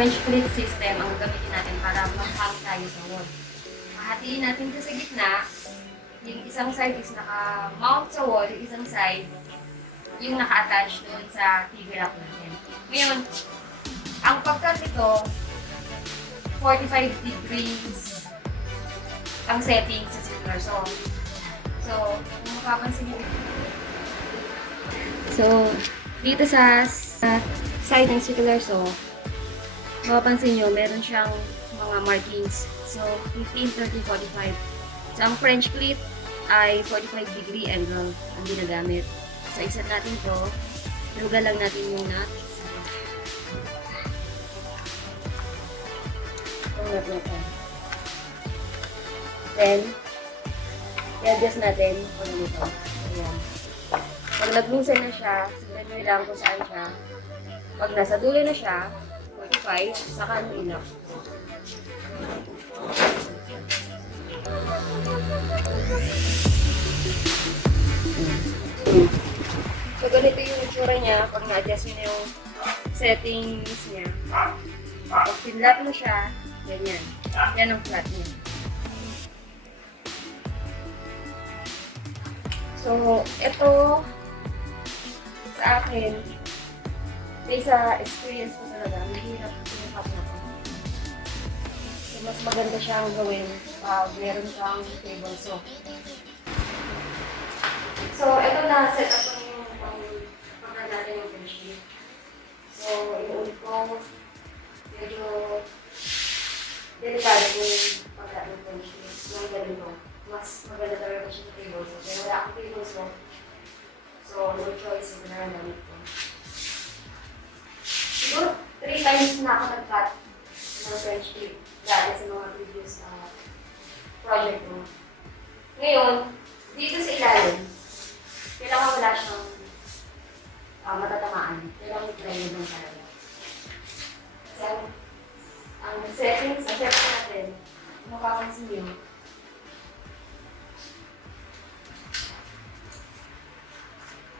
French Cleat system ang gagamitin natin para mag-hang tayo sa wall. Hahatiin natin ito sa gitna. Yung isang side is naka-mount sa wall, yung isang side yung naka-attach doon sa TV rack natin. Ngayon, ang pagkat ito, 45 degrees ang setting sa circular saw. So, kung mapapansin nyo, dito sa side ng circular saw, mapapansin nyo, meron siyang mga markings. So, 15, 30, 45. So, ang French Cleat ay 45 degree angle ang ginagamit. So, isa natin to. Luga lang natin yung nut. Itong nut na to. Then, i-adjust natin kung ano ito. Ayan. Pag nag-loosen na siya, sundan nyo lang kung saan siya. Pag nasa dulo na siya, 45, saka nyo ilak. So, ganito yung itsura niya pag na-adjust nyo na yung settings niya. Pag pinlap na siya, ganyan. Yan ang flat niya. So, ito sa akin, based sa experience ko talaga, mahirap yung hap na ito. So, mas maganda siyang gawin pag meron kang table saw. So, ito na, set up ko yung pagka natin yung French Cleat. So, inuulit ko, medyo delikado yung pagka ng French Cleat. Yung ganito. Mas maganda talaga siya sa table saw. Pero wala akong table saw. So, no choice yung nararamit ko. Siguro, 3 times na ako nag-cut ng French Cleat dahil sa mga previous project ko. Ngayon, dito sa ilalim, kailangan wala siyang matatamaan. Kailangan i-try lang talaga. Kasi ang settings, sa chef natin, mapapansin nyo,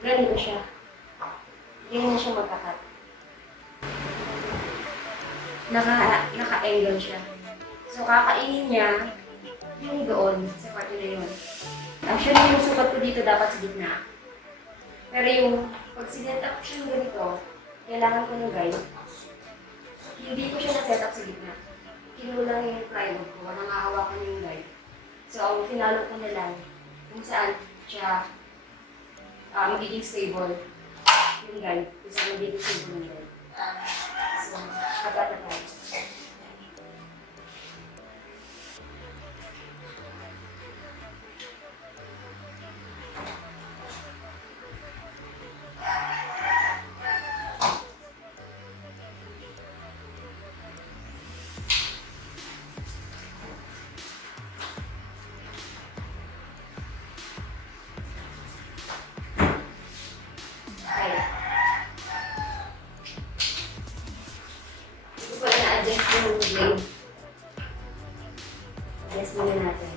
ganito siya. Ganyan na siya magkakat. Naka-angle siya. So, kakainin niya yung doon sa parte na yun. Actually, yung sukat ko dito dapat sa gitna. Pero yung pag sinet up siya ganito, kailangan ko ng guide. Hindi ko siya na-set up sa gitna. Kinulang yung plywood ko, nangahawakan yung guide. So, ang finalo ko na lang kung saan siya magiging stable yung guide. Kung saan magiging stable yung guide. So, pagkatatay. Adjust yung blade. Adjust muna natin.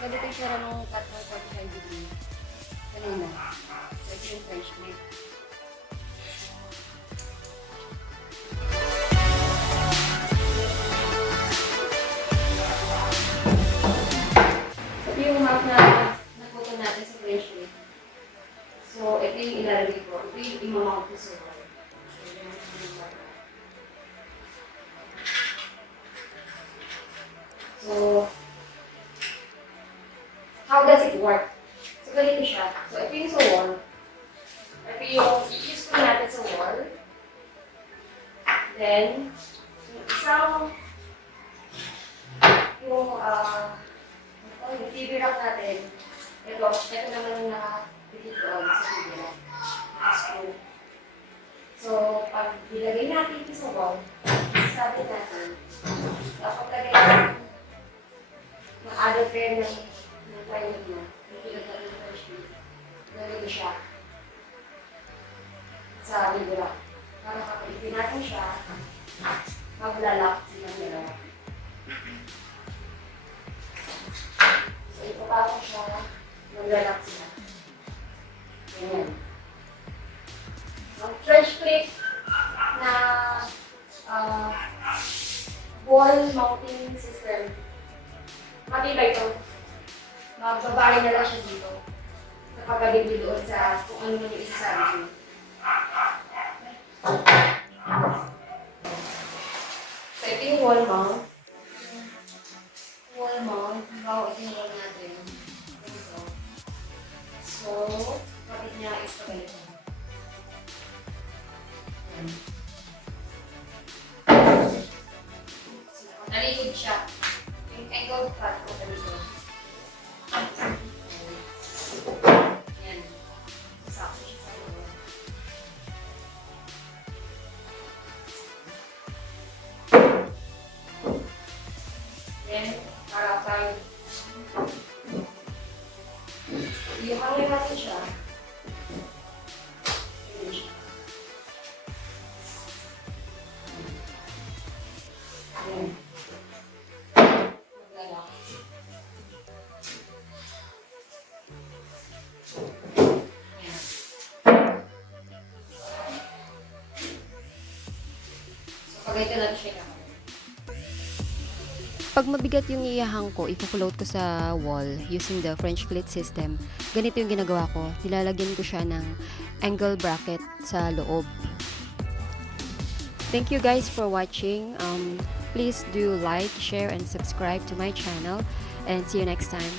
Ganito yung sira ng cut ng 45 degree. Kanina. So, ito yung French Cleat. So, ito yung map na nakuha natin sa French Cleat. So, ito yung ilalagay ko. Ito yung imamount ko sa wall. So, how does it work? So, ganito siya. So, ito yung sa wall. Ito yung i-use ko natin sa wall. Then, yung isang, yung TV rack natin. Ito naman yung nakapikit doon sa TV rack. Screw. So, pag nilagay natin ito sa wall, sabi natin, dapat lagay natin ng other pair ng plywood na. Yung pinagdala ng French Cleat. Ganito siya. Sa TV rack. Para kapag ipin natin siya, maglalak silang dalawa. So, ipapapang siya, maglalak sila. Ganyan. Ang French Cleat na wall mounting system, matibay ito. Magbabari na lang siya dito. Kapag gagawin doon sa kung ano man yung isasabi ko. So, ito yung wall mount. Wall mount. Ito yung wall natin. Ganito. So, kapit niya is ganito. So, nalikod siya. Yung angle cut ko ganito. Yan. Sakto siya sa wall. Then, para tayo yung hangin natin siya. Ganyan siya. Ayan. Maglalak. Ayan. So, pag ito natin siya kakawin. Pag mabigat yung iihang ko, ipo-float ko sa wall using the French Cleat system. Ganito yung ginagawa ko. Nilalagyan ko siya ng angle bracket sa loob. Thank you guys for watching. Please do like, share, and subscribe to my channel. And see you next time.